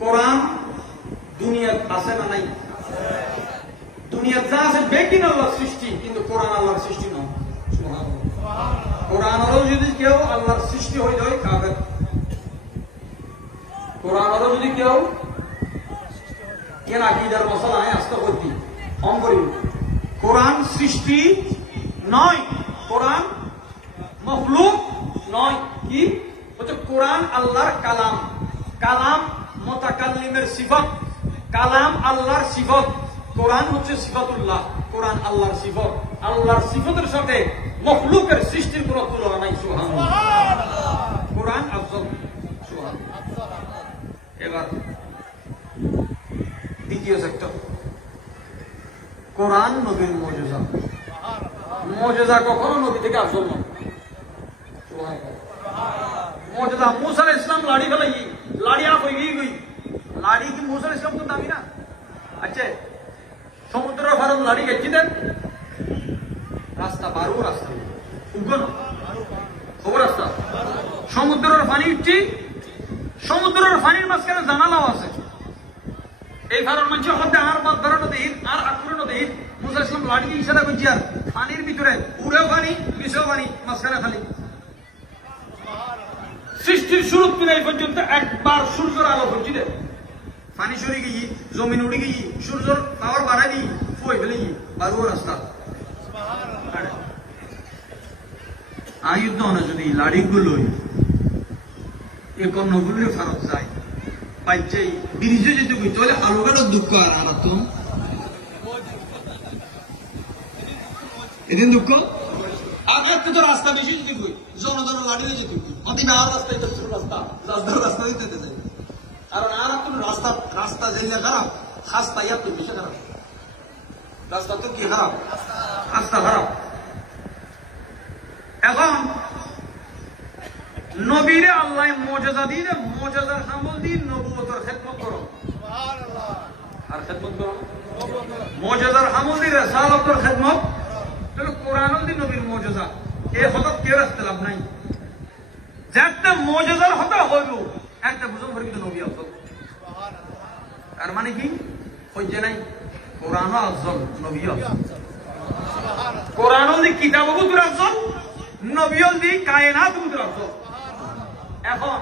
কোরআন দুনিয়াত আছে না নাই? দুনিয়াত যা আছে বেকিন আল্লাহর সৃষ্টি, কিন্তু কোরআন আল্লাহর সৃষ্টি নয়। কোরআনেরও যদি কেউ আল্লাহর সৃষ্টি হয়ে যায় কাফের। কোরআনেরও যদি কেউ এর আকীদার মশলায় আস্থা করতি কম করি, কোরআন সৃষ্টি নয়, কোরআন মখলুক নয়। কি হচ্ছে? কোরআন আল্লাহর কালাম। কালাম মুতাকাল্লিমের সিফত, কালাম আল্লাহর সিফত। কোরআন হচ্ছে সিফাতুল্লাহ, কোরআন আল্লাহর সিফত। আল্লাহর সিফতের সাথে মখলুকের সৃষ্টির কোন তুলনা নাই। সুবহানাল্লাহ। কোরআন আফজল। সুবহানাল্লাহ। এবার দ্বিতীয় সেক্টর, কোরআন নবীর মুজিজা। মুজিজা কখনো নবী থেকে আফজল নয়। মুজিজা মুসা আলাইহিস সালাম লাড়ি ফেলাই, লাড়ি আপ হয়ে গই, লাড়ি কি মুসা আলাইহিস সালাম তো দামি না? আচ্ছা, সমুদ্রের ফারম লাড়ি গেছি দেন, রাস্তা বারো, রাস্তা উগন খবর রাস্তা, সমুদ্রের পানি উঠছি, সমুদ্রের পানির মাঝখানে জানালাও আছে। এই ফারম মানুষ হতে আর বাদ ধরানো দেহিত আর আকুরানো দেহিত, মুসা ইসলাম লাড়ি ইশারা করছি, আর পানির ভিতরে উড়েও পানি পিছেও পানি, মাঝখানে খালি। সৃষ্টির শুরু থেকে এই পর্যন্ত একবার সূর্যের আলো পড়ছি দে, পানি সরে গিয়ে জমিন উড়ে গিয়ে সূর্যের পাওয়ার বাড়াই দিই, ফুয়ে ফেলে গিয়ে বারো রাস্তা। আয়ুদ্ধ না যদি লাড়িগুলো এ কর্ণগুলো ফারত যায় পাইছে ব্রিজে যেতে কই, তাহলে আলো গেল দুঃখ আর আরাতন এদিন দুঃখ আর একটা তো রাস্তা বেশি যেতে কই, জনগণ লাড়িয়ে যেতে কই, অতি না রাস্তায় তো রাস্তা রাস্তা দিতে চাই। কারণ আর কোন রাস্তা, রাস্তা যেগুলা খারাপ, রাস্তা ইয়ার তো বেশি খারাপ। রাস্তা তো কি খারাপ? রাস্তা খারাপ। এখন নবীরে আল্লাহ মুজিজা দিলে, মুজিজার আমল দিয়ে নবুয়তের খেদমত করো। সুবহানাল্লাহ। আর খেদমত করো, মুজিজার আমল দিয়ে রিসালাতের খেদমত, তাহলে কোরআনুল দি নবীর মুজিজা। এই হঠাৎ কেউ রাখতে লাভ নাই। যেটা মুজিজার হতা হইব একটা বুঝুন পরে কিন্তু নবী আফজল। তার মানে কি হইছে নাই? কোরআন আফজল, নবী আফজল। কোরআনুল দি কিতাব বুঝুর আফজল, নবীল দি কায়নাত বুঝুর আফজল। এখন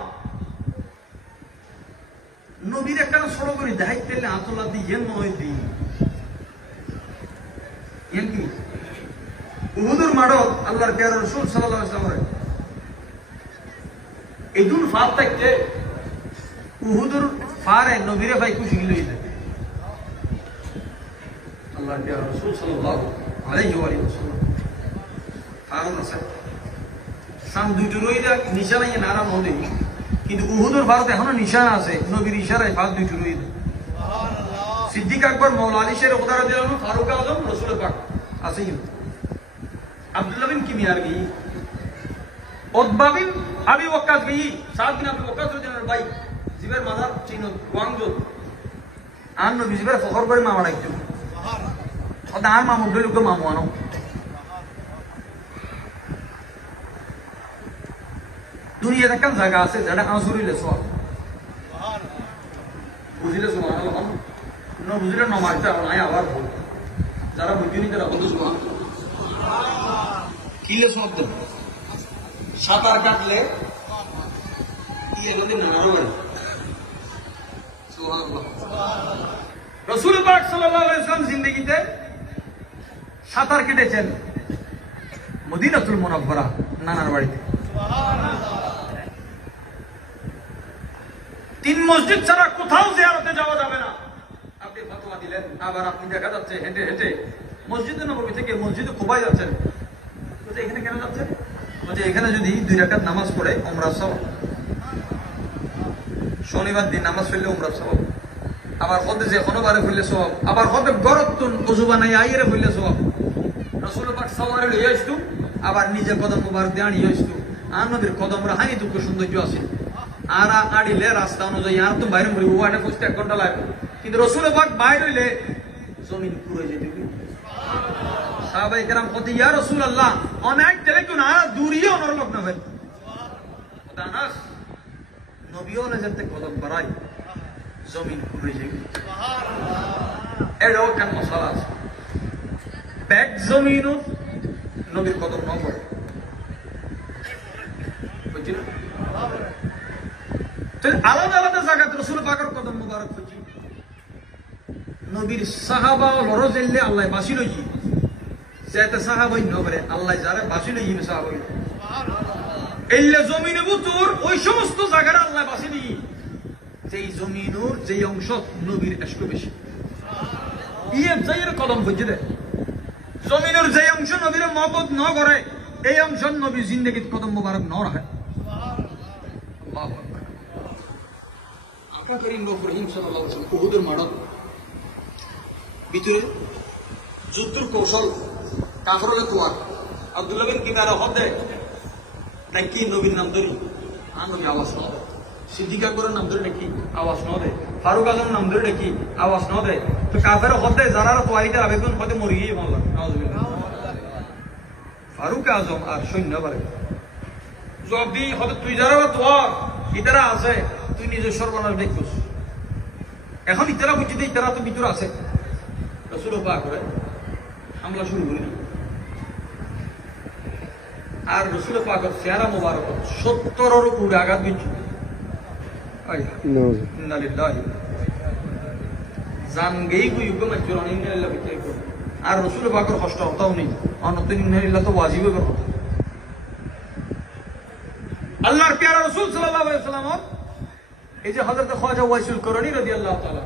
নবীর একটা ছোট করে দায়িত্ব দিলে আতল্লাহ দি ইয়েন নয় দি ইয়েন কি উহুদের মাঠত আল্লাহর প্যারা রাসূল সাল্লাল্লাহু আলাইহি ওয়াসাল্লাম এদুন ফাত থাকতে উহুদের ফারে নবীরে ভাই খুশি লইলে আল্লাহর প্যারা রাসূল সাল্লাল্লাহু আলাইহি ওয়াসাল্লাম ফারুন আছে সাম দুইটো রইলা নিশানা ইয়ে নারাম হলে, কিন্তু উহুদের ভারত এখনো নিশানা আছে, নবীর ইশারায় ফাত দুইটো রইলে। সুবহানাল্লাহ। সিদ্দিক আকবর, মাওলা আলী শের উদারা দিলাম, ফারুক আজম, রাসূল পাক আছে। আব্দুল্লাহ বিন কিমিয়ার গই, উতবা বিন আবি ওয়াক্কাস গই, সাদ বিন আবি ওয়াক্কাস রাদিয়াল্লাহু ভাই জিবের মাদার চিনো ওয়াংজো আর নবী জিবের ফখর করে মামা ডাকতো। সুবহানাল্লাহ। ওটা আর মামু গলুকে মামু আনো। দুনিয়াতে একটা জায়গা আছে যেটা আসুরিলে সব বুঝিলে সুবহানাল্লাহ, না বুঝিলে নমাজটা নাই আবার বল, যারা বুঝিনি তারা বলতে সুবহানাল্লাহ। কিলে সব দেন সাঁতার কাটলে কি এগুলি নাড়ানো পারে। সুবহানাল্লাহ। রাসূল পাক সাল্লাল্লাহু আলাইহি ওয়াসাল্লাম জিন্দেগিতে সাঁতার কেটেছেন মদিনাতুল মুনাওয়ারা নানার বাড়িতে। তিন মসজিদ ছাড়া কোথাও জিয়ারতে যাওয়া যাবে না, আপনি ফতোয়া দিলেন। আবার আপনি দেখা যাচ্ছে হেঁটে হেঁটে মসজিদে নববী থেকে মসজিদে কুবায় যাচ্ছেন। বলছে এখানে কেন যাচ্ছেন? বলছে এখানে যদি 2 রাকাত নামাজ পড়ে উমরা সওয়াব, শনিবার দিন নামাজ পড়লে উমরা সওয়াব, আবার হতে যে কোনো বারে পড়লে সওয়াব, আবার হতে গরতুন ওযু বানাই আইরে পড়লে সওয়াব। রাসূল পাক সাওয়ারে লইয়া আসতো, আবার নিজে কদম মুবারক দিয়ে আনিয়ে আসতো। আর নবীর কদম রাহানি দুঃখ সৌন্দর্য আছে। আর আড়িলে রাস্তা অনুযায়ী আর তো বাইরে মরি ওয়ানে পৌঁছতে 1 ঘন্টা লাগবে, কিন্তু রাসূল পাক বাইরে হইলে জমিন পুরো যেতে। সাহাবায়ে কেরাম কত ইয়া রাসূলুল্লাহ অনেক চলে কোন আর দূরিয়ে ওনার লোক না হয় দানাস নবীও না যেতে কদম বাড়াই জমিন খুলে যাবে এটাও কেন মশলা আছে ব্যাগ জমিনও নবীর কদম ন করে বুঝলি আলাদা আলাদা জায়গাতে রসুল পাকের কদম মুবারক বুঝি নবীর সাহাবা লড় জেললে আল্লাহ বাসি লই যেতে সাহাবাই নবরে আল্লাহ যারা বাসি লই সাহাবাই এল্লে জমিনে বুতুর ওই সমস্ত জায়গার আল্লাহ বাসি লই যেই জমিনের যেই অংশ নবীর এসকো বেশি ইয়ে যাইয়ের কদম বুঝি দে জমিনের যেই অংশ নবীর মহব্বত ন করে এই অংশ নবীর জিন্দগিত কদম মুবারক ন রাখে আল্লাহু আকবার আকা করিম রহিম সাল্লাল্লাহু আলাইহি ওয়াসাল্লাম উহুদের মাঠত ভিতরে যুদ্ধের কৌশল কাফরলে তোয়ার আব্দুল্লাহ বিন কিনারা হদে নাকি নবীর নাম ধরি নবী আওয়াজ ন দেয় সিদ্দিক আকবরের নাম ধরে নাকি আওয়াজ ন দেয় ফারুক আজম নাম ধরে নাকি আওয়াজ ন দেয় তো কাফের হদে যারা তোয়াইদের আবেদন হতে মরি গিয়ে মানলাম ফারুক আজম আর সৈন্য পারে যদি হতে তুই যারা তোয়ার ইতারা আছে তুই নিজের সর্বনাশ দেখছিস এখন ইতারা বুঝছি ইতারা তো ভিতরে আছে রসুল পা করে হামলা শুরু করি আর রসুল পাকের চেহারা মোবারক 70-এর উপরে আঘাত বিচ্ছু জানগেই গুই হুকুম আর রসুল পাকের কষ্ট হতাও নেই অনন্ত ইন্নালিল্লাহ তো ওয়াজিবে কথা আল্লাহর প্যারা রসুল সাল্লাল্লাহু আলাইহি ওয়াসাল্লাম এই যে হযরত খাজা ওয়াইসুল করনি রাদিয়াল্লাহু তাআলা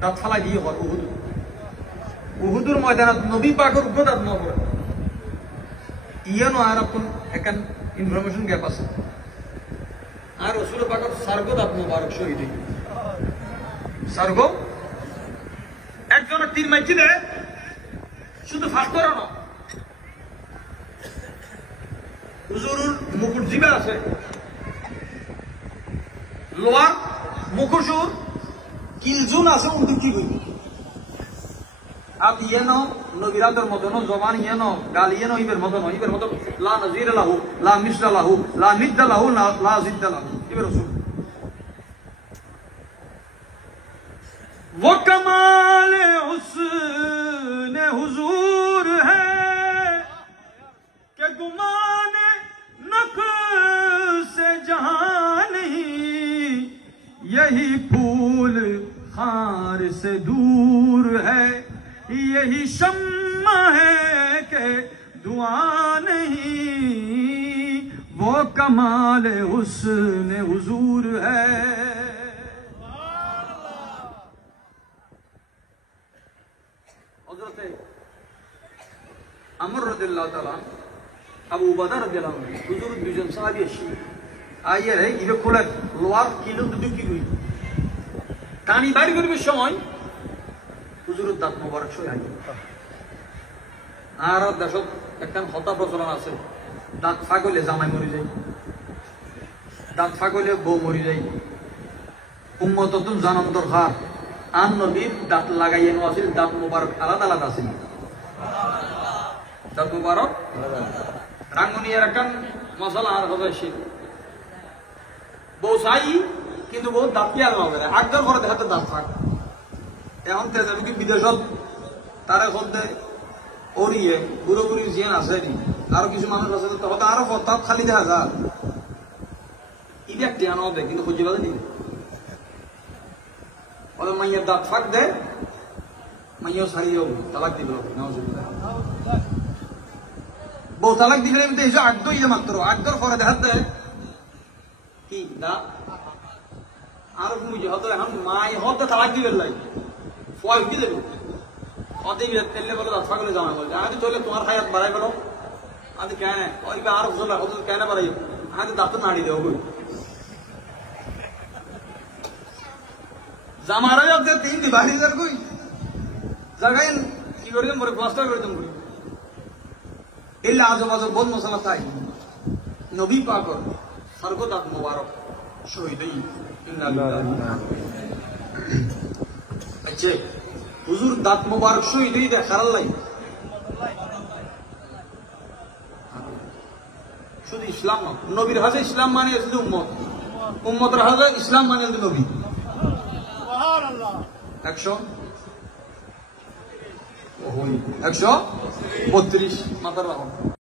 দাঁত ফালাই দিয়ে হয় উহুদের ময়দানত নবী পাকের উপর দাঁত ন করে ইয়ানো আর আপন একান ইনফরমেশন গ্যাপ আছে আর রসুল পাকের সার্গ দাঁত মুবারক শহীদ সার্গ একজনের তীর মাইছি দে শুধু ফাঁস করে না হুজুরুর মুকুট জিবা আছে লোয়ার মুখশুর কিলজুন আছে উন্দি কি বই আর ইয়েনো নবিরাদের মতন জবান ইয়েনো গাল ইয়েনো ইবের মতন লা নজির লাহু লা মিসলা লাহু লা নিদ্দা লাহু লা জিদ্দা লাহু ইবের রসুল वो कमाल हुस्न हुजूर है कि गुमान नक्श से जहां नहीं यही फूल खार से दूर है यही शम्मा है कि दुआ नहीं वो कमाल हुस्न हुजूर है আমর রাদিয়াল্লাহু তাআলা আবু উবাদা রাদিয়াল্লাহু আনহু হুজুর দুজন সাহাবী এসে আইয়ারে ইবে খোলা লোয়ার কিলো দুটো কি হই কানি বাইর করবে সময় হুজুরের দাঁত মোবারক সই আই আর দেশত একখান হতা প্রচলন আছে দাঁত ফাগলে জামাই মরি যায় দাঁত ফাগলে বউ মরি যায় উম্মততুন জানান দরকার আন নবীর দাঁত লাগাইয়ানো আছিল দাঁত মোবারক আলাদা আলাদা আছিল দাঁত মুবারক রাঙ্গুনিয়ার একখান মশলা আর হবে সে বউ চাই কিন্তু বহু দাঁত পেয়ার হবে আগদার করে দেখাতে দাঁত থাক এখন তেজাবি বিদেশত তারা করতে ওরিয়ে বুড়ো বুড়ির জিয়ান আছে নি আরো কিছু মানুষ আছে তখন আরো তাপ খালি দেখা যায় ইটা টেন হবে কিন্তু খুঁজে পাবে নি ওদের মাইয়ের দাঁত ফাঁক দেয় মাইয়াও ছাড়িয়ে তালাক দিবে বউ তালাক দিলে আগ্দ ইয়ে মাত্র আগদর করে দেখাত দেয় কি দাঁত আরো বুঝে হতো এখন মাই হতে তালাক দিবে লাই ফয় কি দেবে হতে তেলে বলে দাঁত ফাঁকলে জামা বলছে আমি তো চলে তোমার হায়াত বাড়াই পেলো আমি কেন ওই আরো চলে হতো কেন বাড়াই আমি দাঁত নাড়ি দেবো বই জামারা যাতে তিন দি বাড়ি যার কই জায়গায় কি করে মরে প্লাস্টার করে দেবো এলে আজব আজব বল মশলা তাই নবী পাকর সর্বদাত মুবারক শহীদ আচ্ছা হুজুর দাঁত মুবারক শহীদ দেখার লাই শুধু ইসলাম নবীর হাজে ইসলাম মানে শুধু উম্মত উম্মতের হাজে ইসলাম মানে নবী 132 মাথার রাখুন।